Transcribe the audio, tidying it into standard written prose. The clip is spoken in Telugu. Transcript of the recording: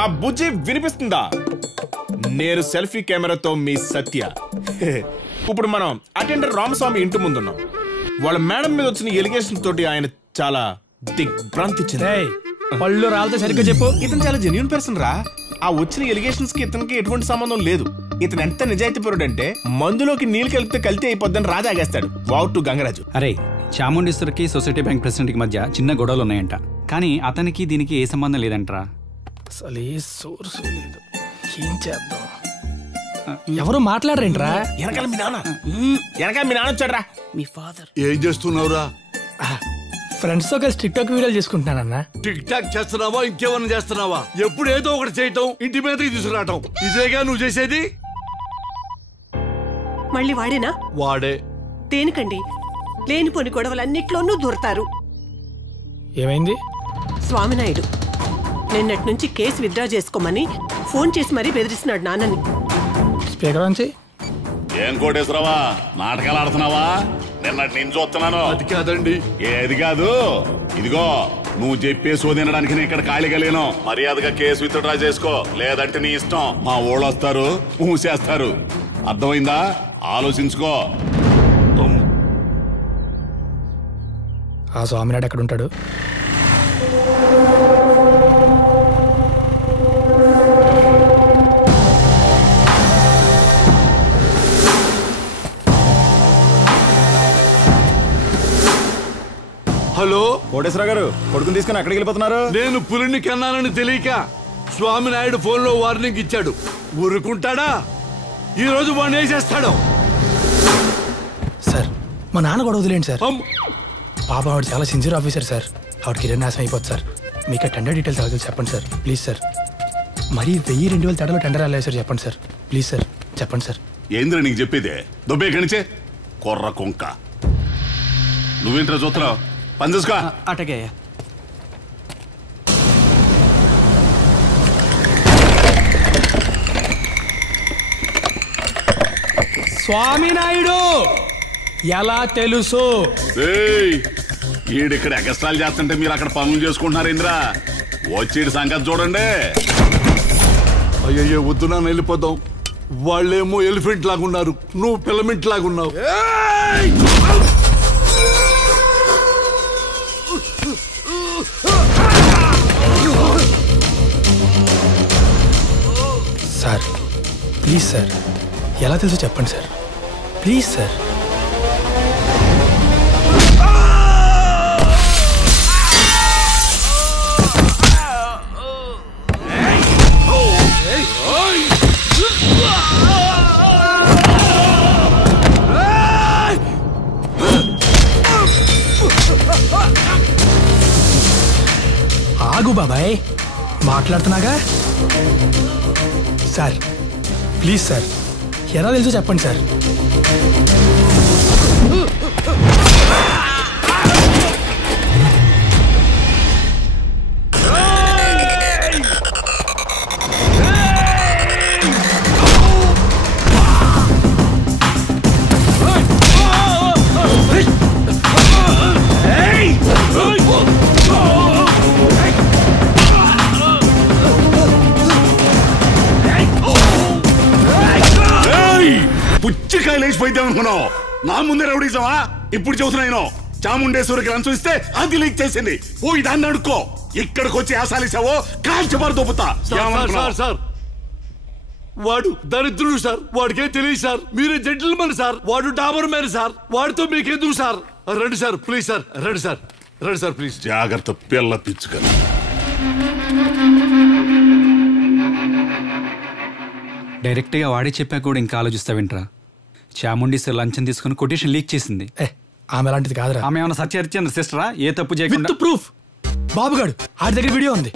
ఆ బుజ్జి వినిపిస్తుందా? నేను సెల్ఫీ కెమెరాతో మీ సత్య. ఇప్పుడు మనం అటెండర్ రామస్వామి ఇంటి ముందున్నాం. వాళ్ళ మేడం మీద వచ్చిన ఎలిగేషన్ తోటి ఆయన చాలా దిగ్భ్రాంతిచ్చింది. పళ్ళు రాలితే సరిగ్గా చెప్పు. ఇతను చాలా జెన్యూన్ పర్సన్ రా. ఆ వచ్చిన ఎలిగేషన్స్ కి ఇతనికి ఎటువంటి సంబంధం లేదు. ఇతను ఎంత నిజాయితీపరుడు అంటే మందులోకి నీళ్ళు కలిపితే కల్తీ అయిపోద్దని రాజా ఆగేస్తాడు. Wow to Gangaraju. అరే, చాముండేశ్వరికి సొసైటీ బ్యాంక్ ప్రెసిడెంట్ కి మధ్య చిన్న గొడవలు ఉన్నాయంట. కానీ అతనికి దీనికి ఏ సంబంధం లేదంటరా. ఏం చేద్దాం? ఎవరు మాట్లాడరేంట్రా? వెనకాల మీ నాన్న వచ్చాడ్రా. మీ ఫాదర్. ఏం చేస్తున్నావురా? ఫ్రెండ్స్ తో కలిసి టిక్ టాక్ వీడియోలు చేసుకుంటున్నానన్నా. టిక్ టాక్ చేస్తున్నావా, ఇంకేమన్నా చేస్తున్నావా? ఎప్పుడు ఏదో ఒకటి చేయటం, ఇంటి మీదకి తీసుకురావటం, ఇదేగా నువ్వు చేసేది. మళ్ళీ వాడేనా? వాడే. దేనికండి? లేనిపోని గొడవలన్నిట్లోనూ దూరతారు. ఏమైంది? స్వామినాయుడు నిన్నటి నుంచి కేసు విత్డ్రా చేసుకోమని ఫోన్ చేసి మరీ బెదిరిస్తున్నాడు నాన్నని. స్పీకర్ నుంచి ఏం కోటేశ్వరవా, నాటకాలు ఆడుతున్నావా? నిన్నటి నేను చూస్తున్నాను. అది కాదండి. ఏది కాదు, ఇదిగో నువ్వు చెప్పే సోదినడానికి నేను ఇక్కడ ఖాళీగా లేను. మర్యాదగా కేసు విత్డ్రా చేసుకో, లేదంటే నీ ఇష్టం. మా ఊళ్ళు వస్తారు, మూసేస్తారు. అర్థమైందా? ఆలోచించుకో. ఆ స్వామినాయుడు ఎక్కడ ఉంటాడు? హలో కోటేశ్వర గారు, కొడుకుని తీసుకుని అక్కడికి వెళ్ళిపోతున్నారు. నేను పులిని కన్నానని తెలియక స్వామినాయుడు ఫోన్ లో వార్నింగ్ ఇచ్చాడు. ఊరుకుంటాడా? ఈ రోజు వాడిని వేసేస్తాడు. సార్, మా నాన్న కూడా వదిలేండి సార్. పాప ఆవిడ చాలా సిన్సియర్ ఆఫీసర్ సార్. ఆవిడ కిరణ్ నాశనం అయిపోతుంది సార్. మీకు టెండర్ డీటెయిల్స్ అడగదు చెప్పండి సార్, ప్లీజ్ సార్. మరి 1000-2000 తేడాలో టెండర్ రాలేదు సార్, చెప్పండి సార్, ప్లీజ్ సార్, చెప్పండి సార్. ఏంద్ర నీకు చెప్పేదే? దొబ్బే కనిచే కొర్ర కొంక. నువ్వేంట్రా చూస్తున్నావు? పని చూసుకో. అటగే. స్వామినాయుడు ఎలా తెలుసు? ఈడిక్కడ ఎగస్ట్రాలు చేస్తుంటే మీరు అక్కడ పనులు చేసుకుంటున్నారు ఇంద్రా. వచ్చేటి సంగతి చూడండి. అయ్యయ్యో, వద్దు నాన్న, వెళ్ళిపోతాం. వాళ్ళేమో ఎలిఫెంట్ లాగున్నారు, నువ్వు పిల్లమెంట్ లాగున్నావు. సార్ ప్లీజ్ సార్, ఎలా తెలుసు చెప్పండి సార్, ప్లీజ్ సార్. ఆగు బాబాయ్, మాట్లాడుతున్నాగా. సార్ ప్లీజ్ సార్, ఎలా తెలుసు చెప్పండి సార్. పుచ్చికాయ లేచిపోయిద్దాం అనుకున్నావు. నా ముందే రౌడీజమా? ఇప్పుడు చెబుతున్నాను, చాముండేశ్వరికి లంచం ఇస్తే అది లీక్ చేసింది. పోయి దాన్ని అడుక్కో. ఇక్కడికి వచ్చి ఆశాలిసావో కాల్చబారు దొబ్బుతా. సార్, వాడు దరిద్రుడు సార్, వాడికేం తెలియదు సార్. మీరే జెంటిల్మన్ సార్, వాడు డాబర్ మ్యాన్ సార్. వాడితో మీకెందుకు సార్? రండి సార్, ప్లీజ్ సార్, రండి సార్, రండి సార్, ప్లీజ్. జాగ్రత్త పిల్ల పిచ్చుకని. డైరెక్ట్గా వాడి చెప్పాక కూడా ఇంకా ఆలోచిస్తావేంట్రా? చాముండేశ్వరి లంచం తీసుకుని కొటేషన్ లీక్ చేసింది. ఆమె అలాంటిది కాదురా. ఆమె ఏమైనా సత్యహరిచంద్ర సిస్టరా? ఏ తప్పు చేయకుండా. ప్రూఫ్ బాబుగాడు ఆడి దగ్గర వీడియో ఉంది.